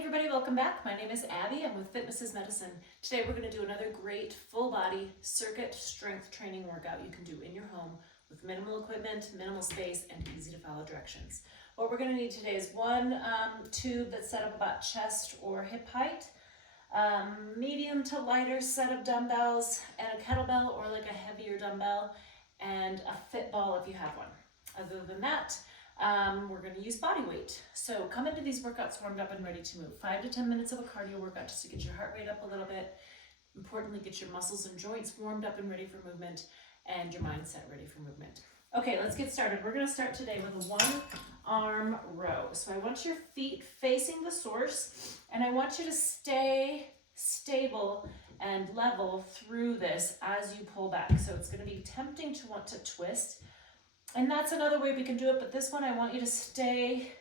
everybody, welcome back. My name is Abby. I'm with Fitness is Medicine. Today we're going to do another great full body circuit strength training workout you can do in your home with minimal equipment, minimal space, and easy to follow directions. What we're going to need today is one tube that's set up about chest or hip height, medium to lighter set of dumbbells, and a kettlebell or like a heavier dumbbell, and a fit ball if you have one. Other than that, we're going to use body weight. So come into these workouts warmed up and ready to move. 5 to 10 minutes of a cardio workout just to get your heart rate up a little bit. Importantly, get your muscles and joints warmed up and ready for movement and your mindset ready for movement. Okay, let's get started. We're going to start today with a one arm row. So I want your feet facing the source and I want you to stay stable and level through this as you pull back. So it's going to be tempting to want to twist. And that's another way we can do it, but this one I want you to stay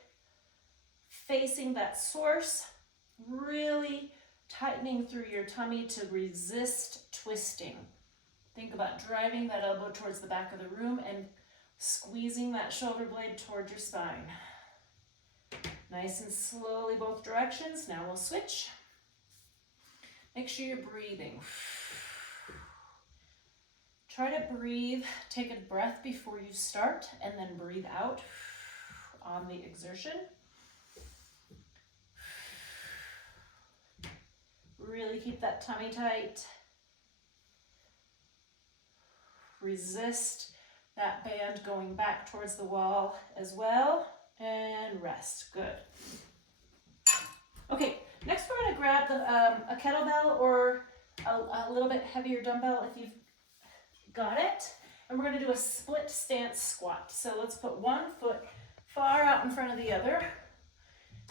facing that source, really tightening through your tummy to resist twisting. Think about driving that elbow towards the back of the room and squeezing that shoulder blade toward your spine. Nice and slowly both directions. Now we'll switch. Make sure you're breathing. Try to breathe, take a breath before you start, and then breathe out on the exertion. Really keep that tummy tight. Resist that band going back towards the wall as well, and rest. Good. Okay, next we're going to grab a kettlebell or a little bit heavier dumbbell if you've got it, and we're going to do a split stance squat. So let's put one foot far out in front of the other.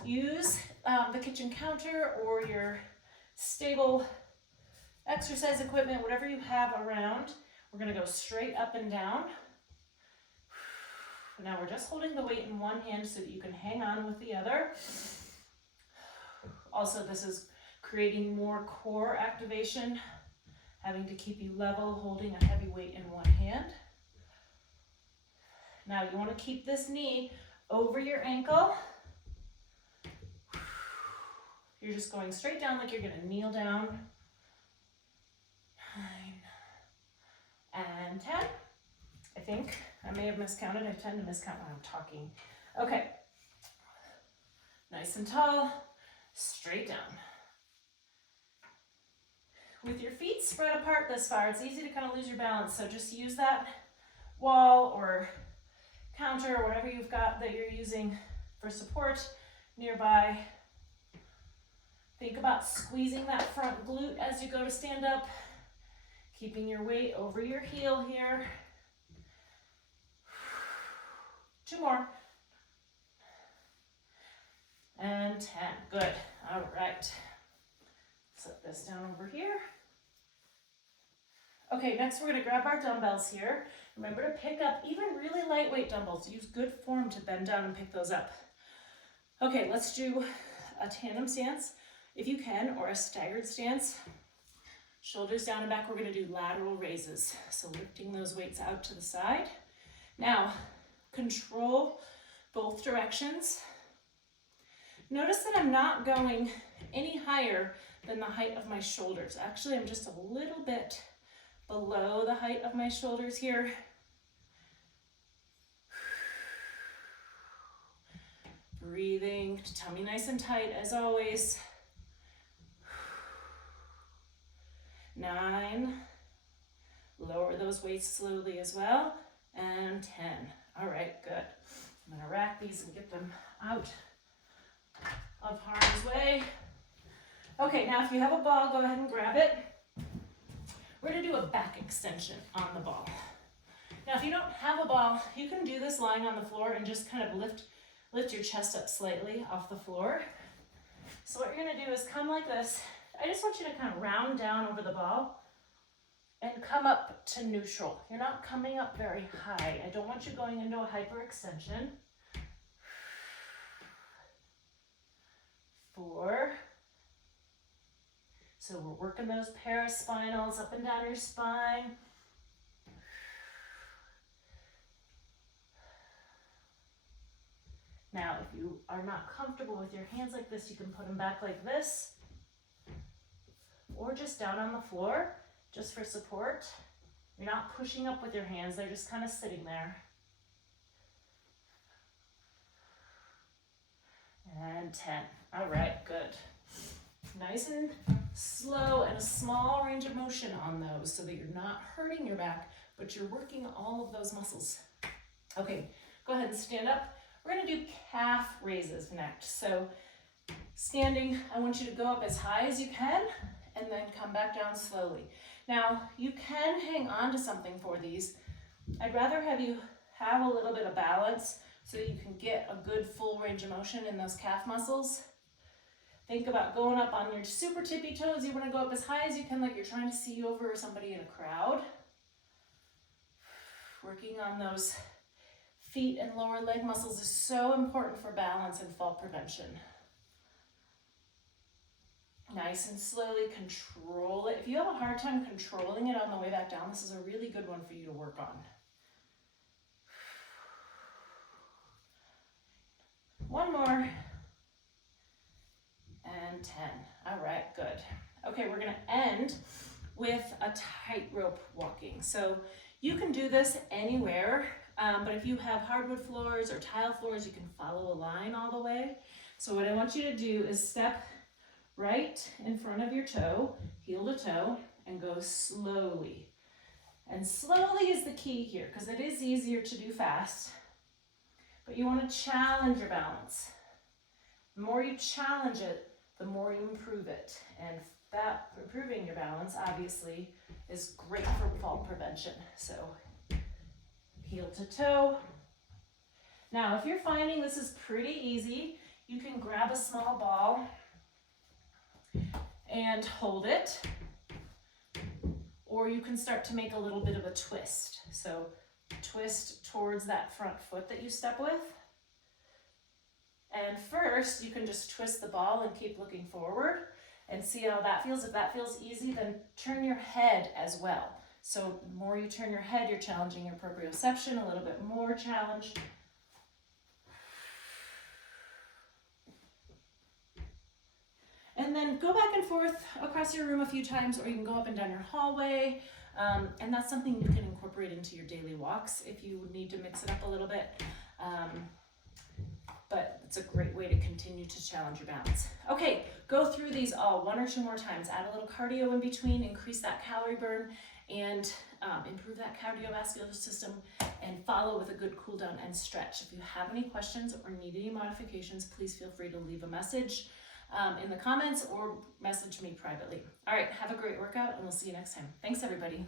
Use the kitchen counter or your stable exercise equipment, whatever you have around. We're going to go straight up and down. Now we're just holding the weight in one hand so that you can hang on with the other. Also, this is creating more core activation, having to keep you level, holding a heavy weight in one hand. Now you want to keep this knee over your ankle. You're just going straight down like you're going to kneel down. 9 and 10. I think I may have miscounted. I tend to miscount when I'm talking. Okay. Nice and tall, straight down. With your feet spread apart this far, it's easy to kind of lose your balance, so just use that wall or counter or whatever you've got that you're using for support nearby. Think about squeezing that front glute as you go to stand up, keeping your weight over your heel here. 2 more. And 10. Good. All right. Set this down over here. Okay, next we're going to grab our dumbbells here. Remember to pick up even really lightweight dumbbells. Use good form to bend down and pick those up. Okay, let's do a tandem stance if you can, or a staggered stance. Shoulders down and back. We're going to do lateral raises. So lifting those weights out to the side. Now, control both directions. Notice that I'm not going any higher than the height of my shoulders. Actually, I'm just a little bit below the height of my shoulders here. Breathing, tummy nice and tight as always. 9. Lower those weights slowly as well. And 10. All right, good. I'm going to rack these and get them out of harm's way. Okay, now if you have a ball, go ahead and grab it. We're going to do a back extension on the ball. Now if you don't have a ball, you can do this lying on the floor and just kind of lift your chest up slightly off the floor. So what you're going to do is come like this. I just want you to kind of round down over the ball and come up to neutral. You're not coming up very high. I don't want you going into a hyperextension. 4. So we're working those paraspinals up and down your spine. Now, if you are not comfortable with your hands like this, you can put them back like this, or just down on the floor, just for support. You're not pushing up with your hands, they're just kind of sitting there. And 10. All right, good. Nice and slow and a small range of motion on those so that you're not hurting your back, but you're working all of those muscles. Okay, go ahead and stand up. We're gonna do calf raises next. So standing, I want you to go up as high as you can and then come back down slowly. Now, you can hang on to something for these. I'd rather have you have a little bit of balance so you can get a good full range of motion in those calf muscles. Think about going up on your super tippy toes. You want to go up as high as you can, like you're trying to see over somebody in a crowd. Working on those feet and lower leg muscles is so important for balance and fall prevention. Nice and slowly control it. If you have a hard time controlling it on the way back down, this is a really good one for you to work on. One more. And 10. All right, good. Okay, we're gonna end with a tightrope walking. So you can do this anywhere, but if you have hardwood floors or tile floors, you can follow a line all the way. So what I want you to do is step right in front of your toe, heel to toe, and go slowly. And slowly is the key here, because it is easier to do fast, but you want to challenge your balance. The more you challenge it, the more you improve it. And that improving your balance, obviously, is great for fall prevention. So heel to toe. Now, if you're finding this is pretty easy, you can grab a small ball and hold it, or you can start to make a little bit of a twist. So twist towards that front foot that you step with. And first, you can just twist the ball and keep looking forward and see how that feels. If that feels easy, then turn your head as well. So the more you turn your head, you're challenging your proprioception, a little bit more challenge. And then go back and forth across your room a few times, or you can go up and down your hallway. And that's something you can incorporate into your daily walks if you need to mix it up a little bit. But it's a great way to continue to challenge your balance. Okay, go through these all 1 or 2 more times. Add a little cardio in between, increase that calorie burn, and improve that cardiovascular system, and follow with a good cool down and stretch. If you have any questions or need any modifications, please feel free to leave a message in the comments or message me privately. All right, have a great workout, and we'll see you next time. Thanks, everybody.